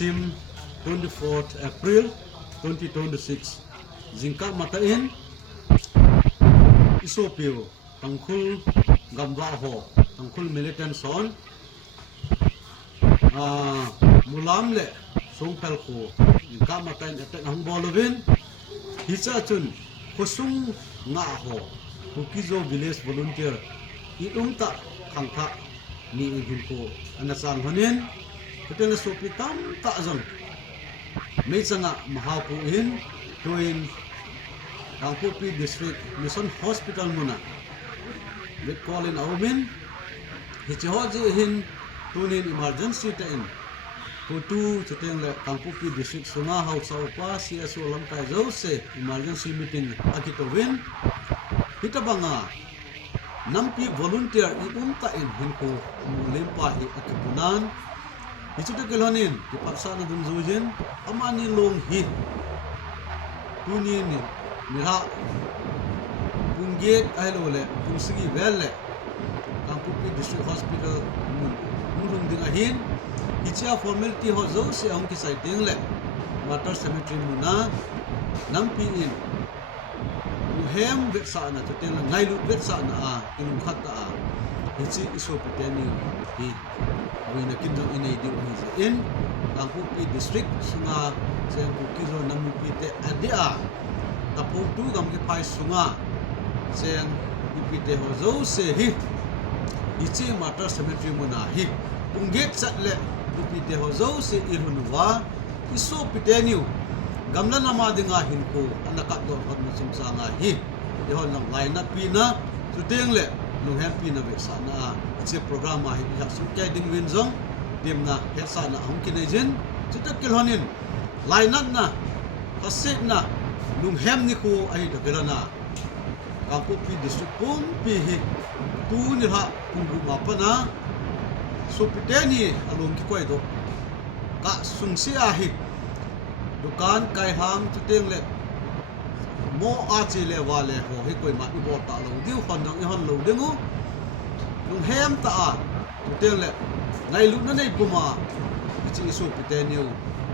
sim 24th April 2026 jingka matain isopio tangkhul gamwa ho tangkhul militant son mulam le songpel ko jingka matain attack hang bolovin hicha chun khosung nga ho Pukizo village volunteer iumta khangkha ni igin ko anasang honin hotel sopi tam ta jong may sanga mahapu in tuin Tangpupi district mission hospital muna with call in aumin hichihoji hin tunin emergency ta in kutu chuteng le Tangpupi district sunga house pa CSO lam ta jo se emergency meeting akitowin hitabanga nampi volunteer iumta in hinko lempa hi akipunan hichuta kelhonin dipaksa na dun zujin amani long hi tunin niha punget ailole punsigi velle Tangpupi district hospital mun ding ahin hicha formality ho zo se ang kisai ding le water cemetery muna nampi in hem vet sa na tuteng la ngai lu vet sa na a in khata a hichi iso piteni hi wina kinjo inei di in Tangpupi district sunga se Pukizo namupi te adia tapong tu gam ke pai sunga se ipite ho zo se hi hichi matter cemetery muna hi pungget sat le ipite ho zo se irhunwa iso piteni gamla nama dinga hinko anakat do hot musum sanga hi dehon lang line up pina tuteng le lu happy na be sana che program hi ha su kai ding win zong dem na he sana hum kinejen chutak kelhonin line up na kasip na lung hem ni ko ai da belana Tangpupi district pum pi hi tu ni ha punggu mapana so piteni along ki koi do ka sungsi a hi dukan kai ham tuteng le mo achi le wale ho hi koi ma i bota lo diu hon dang i hon lo dingu lung hem ta a tuteng le ngai lu na nei puma ichi isu piteniu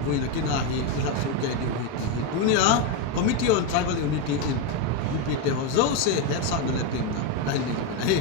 vui na kina hi ila su ke diu hi dunia committee on tribal unity in UPT ho zo se het sa na le ting na dai ni na hi